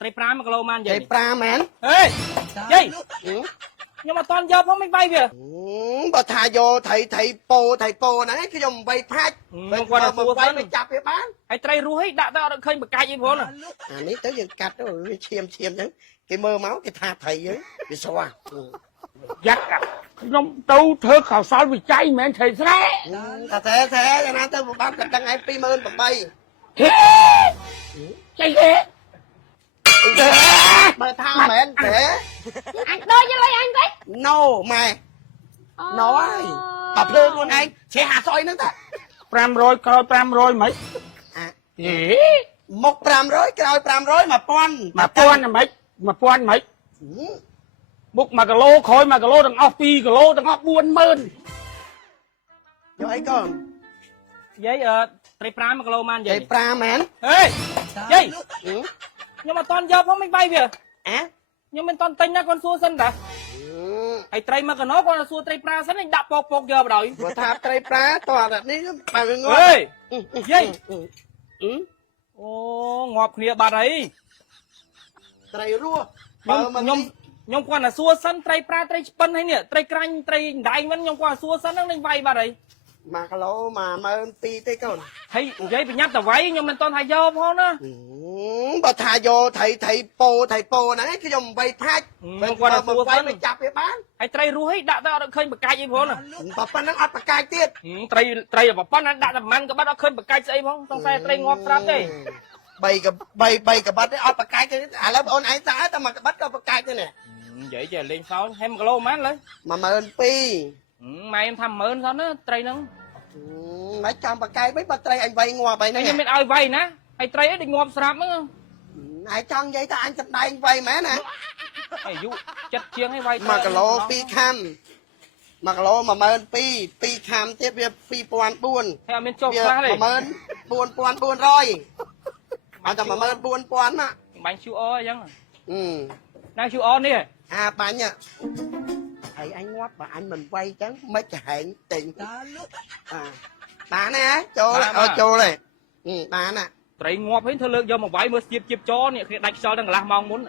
ត្រីប្រាមកគីឡូម៉ាន ត្រីប្រាមែន ហេយាយ Ừ. ខ្ញុំអត់តន់យកផងមិនវាយវា បើថាយកថៃពោហ្នឹងខ្ញុំបីផាច់បើគាត់ទៅវាយមិនចាប់វាបាន ហើយត្រីរស់ហីដាក់ទៅអត់ឃើញបកាច់អីផងណា អានេះទៅយើងកាត់ទៅវាឈាមចឹងគេមើលមកគេថាថៃយើងវាស្វា យ៉ាក់ខ្ញុំទៅធ្វើខោសល់វិច័យមិនមែនត្រីស្រែ ថាតែយ៉ាងណាទៅបានក៏ដឹងឯង 28000 ហេចៃហេ បើថាមែនទេ អញដូចយកលុយអញទៅ ណូម៉ែណូហើយបើភ្លើខ្លួនឯងឆេះអាសយហ្នឹងតា 500ក្រោយ500មិន អា ហេ មុខ500ក្រោយ500 1000 1000មិន1000មិនបុក1គីឡូក្រោយ1គីឡូទាំងអស់2គីឡូទាំងអស់40000 យកអីកូន យាយត្រីប្រាមកគីឡូម៉ាន ត្រី យាយ ប្រាមែន ហេយាយ Ừ. ខ្ញុំអត់តន់យកផងមិនវាយវា អា ខ្ញុំមិនតន់ទិញណាគាត់សួរសិនតាហើយត្រីមកកណោគាត់សួរត្រីប្រាសិនដាក់ពកយកបដ ாய் បើថាត្រីប្រាតោះអានេះបើវាងាប់ ហេយាយ Ừ. អូងាប់គ្នាបាត់ហើយ ត្រីរស់ ខ្ញុំគាត់តែសួរសិនត្រីប្រាត្រីឆ្ពិនហើយនេះត្រីក្រាញ់ត្រីដៃមិនខ្ញុំគាត់សួរសិនហ្នឹងនឹងវាយបាត់ហើយ 1គីឡូ12000ទេកូន ហើយនិយាយប្រញាប់តែវាយខ្ញុំមិនតន់ថាយកផងណា បើថាយកថៃពោហ្នឹងខ្ញុំបីផាច់បើគាត់ទៅវាយមិនចាប់វាបាន ហើយត្រីរស់ហីដាក់ទៅអត់ឃើញបកាច់អីផងណា បើប៉ុណ្ណឹងអត់ប្រកាយទៀត ត្រីប្រប៉ុណ្ណាដាក់តែមិនក៏បាត់អត់ឃើញបកាច់ស្អីផងសង្ស័យត្រីងាប់ស្រាប់ទេ 3កបាត់ទេអត់ប្រកាយទេឥឡូវបងអូនឯងតាតែមកកបាត់ក៏ប្រកាយទេនេះ និយាយចេះលេងសើចហើយ1គីឡូម៉ានឡើយ 12000 ម៉ែខ្ញុំថា10000សិនណាត្រីហ្នឹង មិនចាំប្រកាយមិនបើត្រីអញវាយងាប់ហើយហ្នឹង ខ្ញុំមិនឲ្យវាយណាហើយត្រីអីដូចងាប់ស្រាប់ហ្នឹង ឯងចង់និយាយថាអញសំដែងវាយមែនណា អាយុចិត្តជាងឲ្យវាយ 1គីឡូ2ខាំ1គីឡូ12000 2ខាំទៀតវា2400 ហើយអត់មានចុះខ្លះទេ 14400អត់តែ14000ណា បាញ់ QR អញ្ចឹង ណា ណា QR នេះ អាបាញ់ហើយអញងាប់បើអញមិនវាយចឹងមិនចហែងទិញបានទេចូលចូលទេបានណា ត្រីងាប់ហើយធ្វើលើកយកមកវាយមើលស្ទាបជចនេះគ្នាដាច់ខ្យល់ដល់កន្លះម៉ោងមុន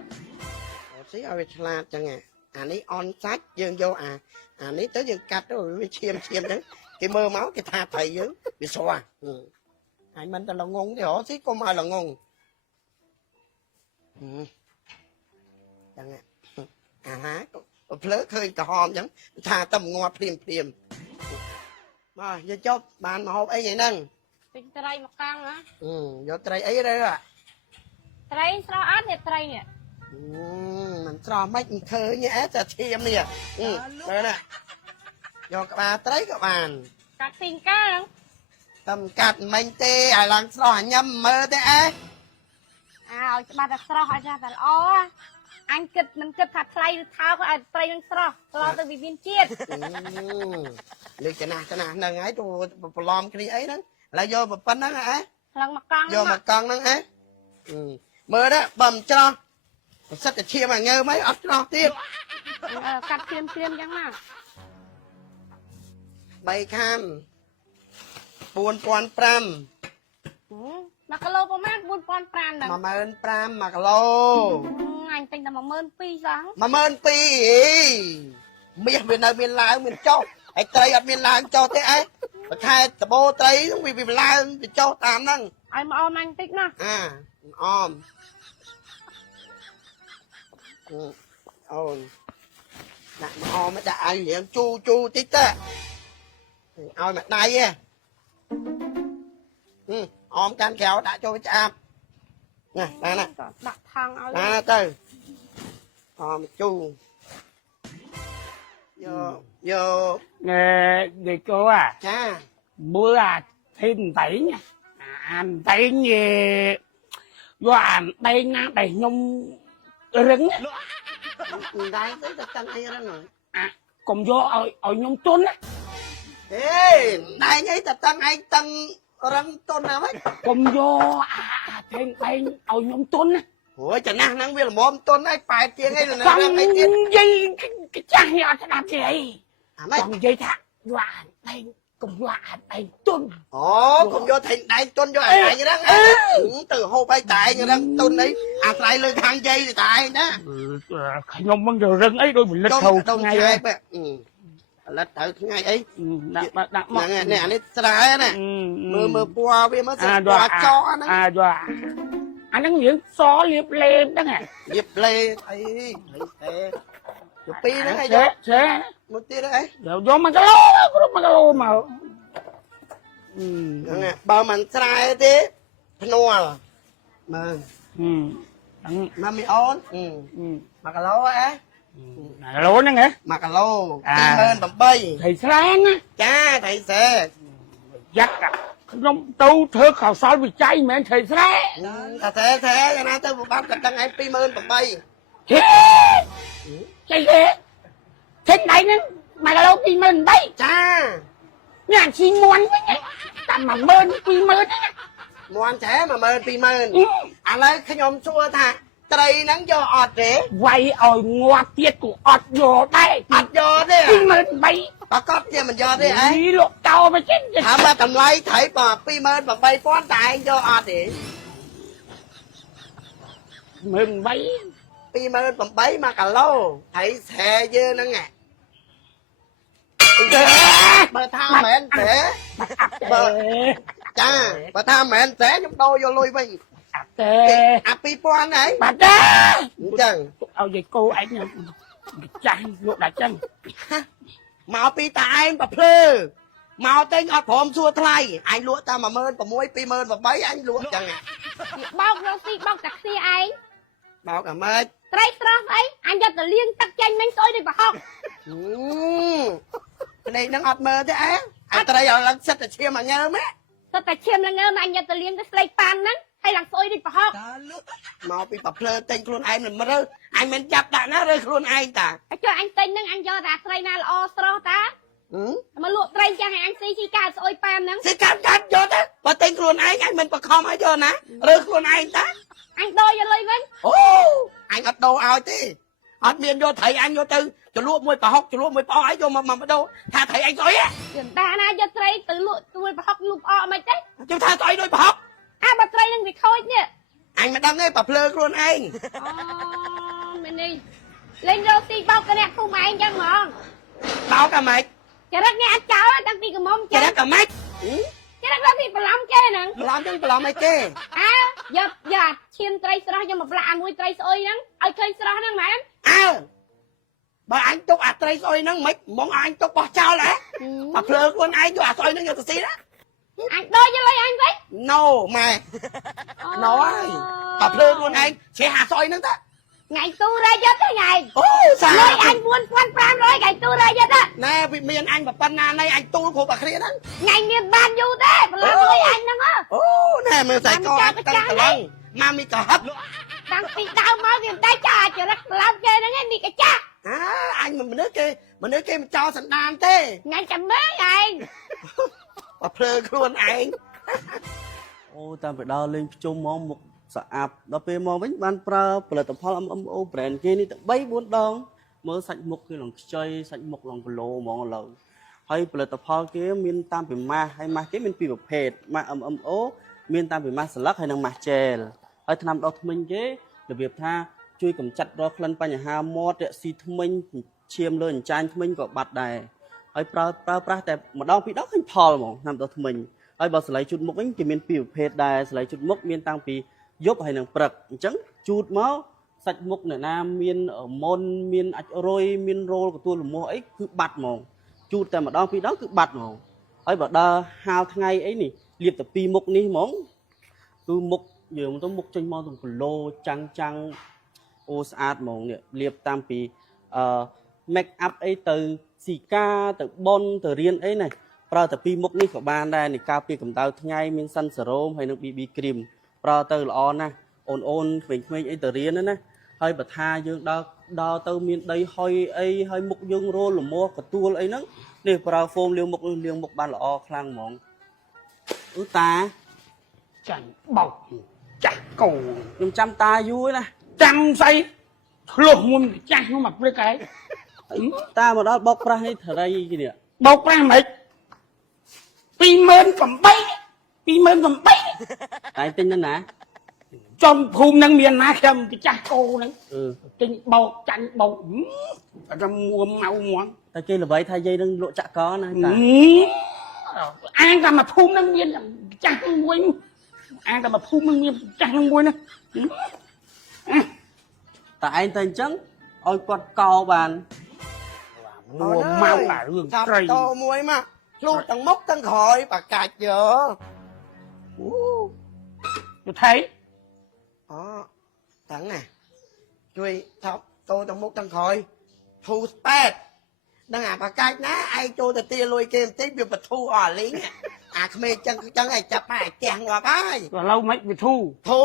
អូស៊ីឲ្យវាឆ្លាតចឹងអានេះអន់សាច់យើងយកអានេះទៅយើងកាត់ទៅវាឈាមចឹងគេមើលមកគេថាត្រីយើងវាស្វាអញមិនតែល្ងងទេហ៎ស៊ីកុំឲ្យល្ងងចឹងអាហាភ្លើឃើញក្រហមចឹងថាតែងាប់ភ្លាមមកយកចប់បានមកហូបអីហ្នឹង ទិញត្រីមកកង់ណា យកត្រីអីរើ ត្រីស្រស់អត់នេះត្រីនេះ មិនស្រស់មិនឃើញទេតែឈាមនេះមើលណាយកក្បាលត្រីក៏បាន កាត់ពីងកាង តែកាត់មិញទេឲ្យឡើងស្រស់ញ៉ាំមើលទេអេ ឲ្យច្បាស់តែស្រស់ឲ្យចាស់តែល្អអញគិតមិនគិតថាថ្លៃឬថោកឲ្យត្រីនឹងស្រស់ឆ្លងទៅវិមានជាតិ លេខចំណាស់ហ្នឹងហើយទៅប្រឡំគ្នាអីហ្នឹងឥឡូវយកប៉ុណ្ណឹងហ៎ ឆ្លងមកកង់ យកមកកង់ហ្នឹងហ៎មើលណាបើមិនច្រោះប្រសិទ្ធតែឈាមឲ្យងើមហើយអត់ច្រោះទៀត កាត់ព្រាមអញ្ចឹងណា 3ខាំ4500 1គីឡូប្រមាណ 4500ហ្នឹង 15000 1គីឡូ អញទិញតែ12000សោះ 12000មាសវានៅមានឡើងមានចុះហើយត្រីអត់មានឡើងចុះទេអេបើខែដបោត្រីវាឡើងវាចុះតាមហ្នឹង ឲ្យមកអមអញតិចណា អមអូនដាក់មកអមដាក់ឲ្យរៀងជូតិចទៅឲ្យមកដៃហ៎អមកាន់ក្រៅដាក់ចូលឆ្អាបណាបានណា ដាក់ថងឲ្យ ណាទៅអមជូយក để cô à ចា bữa thêm tẩy nha ăn tẩy gì do ăn đây na đầy nhung rừng ដៃទៅតឹងអីរឹង còn vô ở nhung tuấn á ហេដៃអីតឹងឯងតឹងរឹងតុនណាហ្មង còn vô thêm tẩy ở nhung tuấn á អូយចំណាស់ហ្នឹងវាល្មមតុនហើយប៉ែតជាងអី còn dây cái cha nhỏ sẽ làm gì អាម៉េច còn dây thẳng do ăn đây cũng là anh tuân cũng vô thịnh đại tuân vô ai như đó từ hô bay tại như đó tuân ấy lại lưng hàng dây thì tại đó nhom vẫn giờ rừng ấy đôi mình lật hầu ngay đấy lật thử ngay ấy nè anh ấy nè mưa qua với mới qua cho nó anh đang những xó liệp lên đó nè liệp lê thấy chụp pi đó hay thế một tí đấy rồi vô mà cái lô mà bao mình sai thế nua mà mi ôn mà cái lô á lô nữa nghe mà cái lô hơn bằng bay thầy sáng á cha thầy xe dắt à không tu thưa khảo sát bị cháy mẹ thầy sáng thế cho nên tôi bắt được đăng em pi hơn bằng bay cháy thế này nó mà cái lô pi mơn đấy cha nhà chi muôn với nhá tầm mà mơn pi mơn muôn trẻ mà mơn pi mơn anh lấy cái nhóm xua thà trời nắng do ọt thế vậy ở ngoa tiết của ọt vô đây ọt vô thế pi mơn bay bà cóp kia mình do thế ấy đi lộ cao mà chết thả mà tầm lấy thấy bà pi mơn bằng bay phón tại anh do ọt thế mơn bay pi mơn bằng bay mà cả lô thấy xe dơ nó ngạc bà tha mẹ anh thế cha bà tha mẹ anh thế trong đôi vô lui mình pi phón ấy bà ta chẳng vậy cô anh chàng lộ đã chăng mau pi ta anh bà phơ mau tên ọt phồm xua thay anh lúa ta mà mơn bà muối pi mơn và bấy anh lúa chẳng à bóc bóc taxi anh bao cả mệt trai strong ấy anh cho tự liên tắc tranh mình tôi đi vào học cái này nó ọt mơ thế á anh trai ở lần sắt là chia mà nhớ mấy sao tại chiêm là ngơ mà anh cho tự liên cái slay pan nắng hay là tôi đi vào học mau bị bập lơ tên luôn anh mà rơi anh mình chập đã nó rơi luôn anh ta cho anh tên nắng anh cho ra slay na là o stro ta mà lụa trai cho hai anh xí ca sôi pan nắng xí cam cam cho đó và tên luôn anh mình bật không ai cho nè rơi luôn anh ta anh đôi cho lôi vinh anh ọt đâu ao thế ọt miền vô thầy anh vô tư cho lúa môi bà học cho lúa môi bà ấy vô mà đâu tha thầy anh nói á chúng ta na cho trai từ lụa tôi vào học lụa o mày đấy chúng ta nói đôi bà học bà trai đang việc thôi nhỉ anh mà đăng ấy bập lơ luôn anh mình đi lên roti bao cái đẹp không mà anh chẳng ngon bao cả mày chả đất nghe anh cháu đang đi cầm mông chả đất cả mày chả đất thì phải làm cái nè làm mày kê giờ chiêm trai sra cho một lạ mùi trai sôi nắng ai khơi sra nắng mà bà anh chúc trai sôi nắng mấy món anh chúc bỏ trao lẽ bập lơ luôn anh cho sôi nắng cho tôi xí đó anh đôi cho lấy anh vậy no mày nói bập lơ luôn anh sẽ hạ sôi nắng đó ngày tu ra giấc thế ngày sao nói anh buôn quan pram rồi ngày tu ra giấc á nè vì miền anh và panna này anh tu của bà kia đó ngày miền ban du thế mà làm với anh đó á nè mình phải coi căng lăng mà mi cờ hấp đang bị đau máu thì tay cha cho rất làm chơi nó nghe mi cái cha anh mà mình nói kia mình cho sẵn đàn thế ngày chậm mấy anh bập lơ luôn anh ô ta phải đo lên chung món mộtสะอาดដល់ពេលមកវិញបានប្រើផលិតផល MMO brand គេនេះទៅ3 4 ដងមើលសាច់មុខគឺឡងខ្ចីសាច់មុខឡងគីឡូហ្មងឥឡូវហើយផលិតផលគេមានតាមពីម៉ាស់ហើយម៉ាស់គេមានពីរប្រភេទម៉ាស់ MMO មានតាមពីម៉ាស់ស្លឹកហើយនិងម៉ាស់ gel ហើយថ្នាំដុសធ្មេញគេរបៀបថាជួយកម្ចាត់រាល់ក្លិនបញ្ហាមាត់រាក់ស៊ីធ្មេញឈាមលើអញ្ចាញធ្មេញក៏បាត់ដែរហើយប្រើប្រាស់តែម្ដងពីរដងឃើញផលហ្មងថ្នាំដុសធ្មេញហើយបើស្លៃជូតមុខវិញគេមានពីរប្រភេទដែរស្លៃជូតមុខមានតាំងពីយប់ហើយនឹងព្រឹកអញ្ចឹងជូតមកសាច់មុខអ្នកណាមានមុនមានអាចរុយមានរោលកទួលលំោះអីគឺបាត់ហ្មងជូតតែម្ដងពីរដងគឺបាត់ហ្មងហើយបើដើរហាលថ្ងៃអីនេះលាបតែពីរមុខនេះហ្មងគឺមុខយើងទៅមុខចេញមកទៅគីឡូចាំងអូស្អាតហ្មងនេះលាបតាមពីmake up អីទៅស៊ីកាទៅប៉ុនទៅរៀនអីណាប្រើតែពីរមុខនេះក៏បានដែរនេះការពារកម្ដៅថ្ងៃមានសិនសេរ៉ូមហើយនឹង BB cream ប្រើទៅល្អណាស់អូនក្មេងៗអីទៅរៀនណាហើយបើថាយើងដល់ទៅមានដីហុយអីហើយមុខយើងរោលលមាស់កទួលអីហ្នឹងនេះប្រើហ្វូមលាងមុខបានល្អខ្លាំងហ្មងតា chẳng bọc chả cầu ខ្ញុំចាំតាយូរណា trăm say lột muôn chả nó mặc với cái តាមកដល់បោកប្រាស់នេះថរៃគេនេះ bọc ra mày 2008 តែទិញនៅណា ចំភូមិនឹងមានណាខ្ញុំទៅចាស់គោហ្នឹង អឺ ទិញបោកចាញ់បោកតែមួម៉ៅហ្មង តែគេល្បីថាយាយនឹងលក់ចាក់កណាតា អាងតែមកភូមិនឹងមានចាស់នឹងមួយអាងតែមកភូមិនឹងមានចាស់នឹងមួយណា តែឯងទៅអញ្ចឹងឲ្យគាត់កោបាន មួម៉ៅអារឿង ចាប់ ត្រី តមួយមកឆ្លុះទាំងមុខទាំងក្រោយបកាច់យកអូ ទៅថៃ អូទាំងណាជួយចាប់តទាំងមុខទាំងក្រោយធូស្ប៉ែតដឹងអាបកាច់ណាឯងចូលទៅទាលុយគេបន្តិចវាបធូអស់លីងអាក្មេងចឹងចឹងឯងចាប់តែផ្ទះងាប់ហើយ ឥឡូវមិនវិធូ ធូ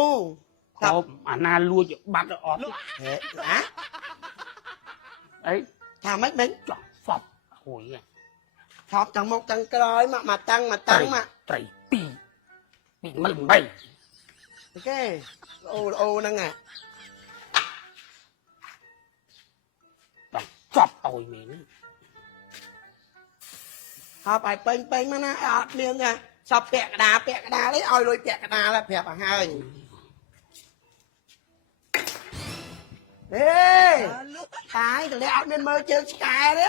ខោអាណាលួចបាត់អត់ ហេណា អី ថាម៉េចមិញ ចោះសពហួយ ថប់ទាំងមុខទាំងក្រោយមកតាំងមកតាំងមក ត្រី2 2008 គេអូអូហ្នឹងអា ដល់ចប់អោយមែន ថប់ឲ្យពេញមកណាអត់មានថាសពពាក់កដាលទេឲ្យលុយពាក់កដាលប្រាប់ឲ្យហើយហេកាយទៅអត់មានមើលជើងឆ្កែទេ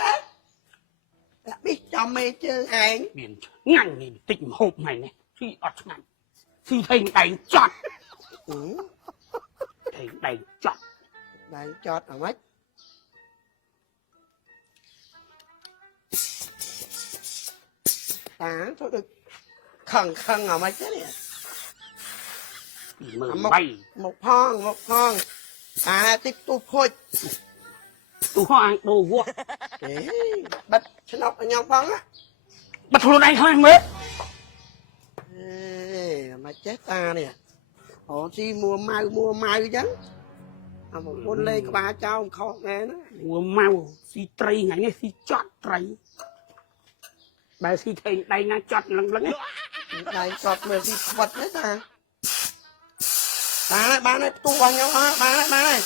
ប៊ីចំមេជើងឯង មានឆ្ងាញ់នេះបន្តិចម្ហូបហ្នឹងនេះស៊ីអត់ឆ្ងាញ់ស៊ីថេងដៃចត់ថេងដៃចត់ ដៃចតអ្ហ្មិចតាទៅដឹកខឹងអ្ហ្មិចទេនេះ 2008 មកផងអាតិចទូភុច ទូហោះអាងដូរវក់ អេបិទឆ្នុកឲ្យខ្ញុំផងណា បាត់ខ្លួនឯងខ្លះមើល អេមកចេះតានេះអូស៊ីមួម៉ៅអញ្ចឹងអាមកពុនលេក្បាលចោលខុសណែណា មួម៉ៅស៊ីត្រីថ្ងៃនេះស៊ីចត់ត្រីបើស៊ីថេងដៃណាចត់លឹង ដៃចត់មើលស៊ីស្វិតទេតាបានហើយផ្ទុះរបស់ខ្ញុំបានហើយ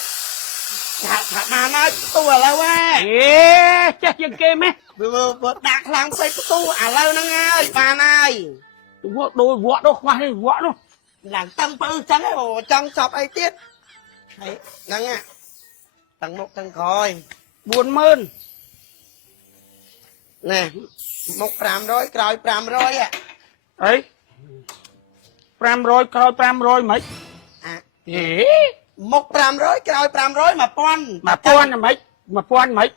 ថាបានហើយផ្ទុះឥឡូវហ៎ អេចេះជាងគេម៉េះ វាដាក់ខ្លាំងពេកផ្ទុះឥឡូវហ្នឹងហើយបានហើយ ទូវក់ដូរវក់នោះខ្វះនេះវក់នោះ ឡើងតាំងពៅចឹងអូចង់សពអីទៀតហើយហ្នឹងទាំងមុខទាំងក្រោយ 40000 ណែមុខ500ក្រោយ500 អី500ក្រោយ500មិន អា អេ មុខ500ក្រោយ500 1000 1000មិន1000មិន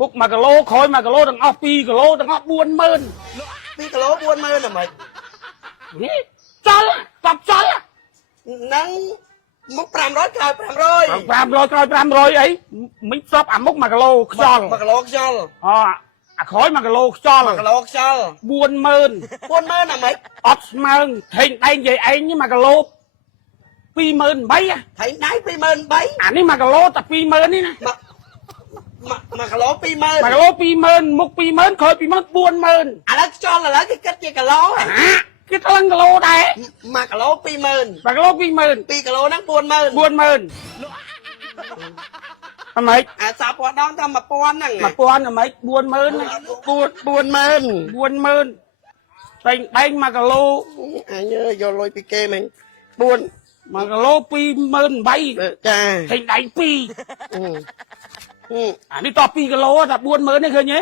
មុខ1គីឡូក្រោយ1គីឡូទាំងអស់2គីឡូទាំងអស់40000 2គីឡូ40000ហ្មង នេះចល់តបចល់ ហ្នឹងមុខ500ក្រោយ500 500ក្រោយ500អីមិនស្បអាមុខ1គីឡូខ្យល់ 1គីឡូខ្យល់ អាក្រោយ1គីឡូខ្យល់ 1គីឡូខ្យល់ 40000 40000អាម៉េច អត់ស្មើថេងដៃនិយាយឯងនេះ1គីឡូ28000 ថៃដៃ23000 អានេះ1គីឡូតែ20000នេះណា 1គីឡូ20000 1គីឡូ20000មុខ20000ក្រោយ20000 40000 ឥឡូវខ្យល់ឥឡូវគេគិតជាគីឡូ គេថ្លឹងគីឡូដែរ 1គីឡូ20000 1គីឡូ20000 2គីឡូហ្នឹង40000 40000អម៉េច អាសាពណ៌ដងតែ1000ហ្នឹង 1000អម៉េច40000 40000 តែងដែង1គីឡូ អញយកលុយពីគេមែន4 1គីឡូ28000 ចា តែងដែង2 អានេះត2គីឡូតែ40000នេះឃើញទេ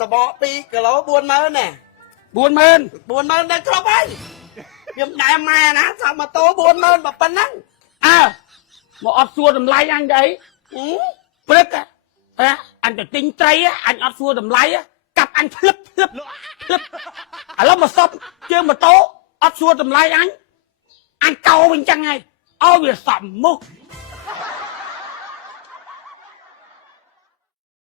ស បក2គីឡូ40000ណែ 40000 40000ដល់គ្រប់ហើយខ្ញុំដែរម៉ែណាសាប់ម៉ូតូ40000បើប៉ុណ្ណឹង អើមកអត់សួរតម្លៃអញទៅព្រឹកអញទៅទិញត្រីអញអត់សួរតម្លៃកាប់អញភ្លឹបឥឡូវមកសពជើងម៉ូតូអត់សួរតម្លៃអញកោវិញចឹងហើយឲ្យវាសមមុខ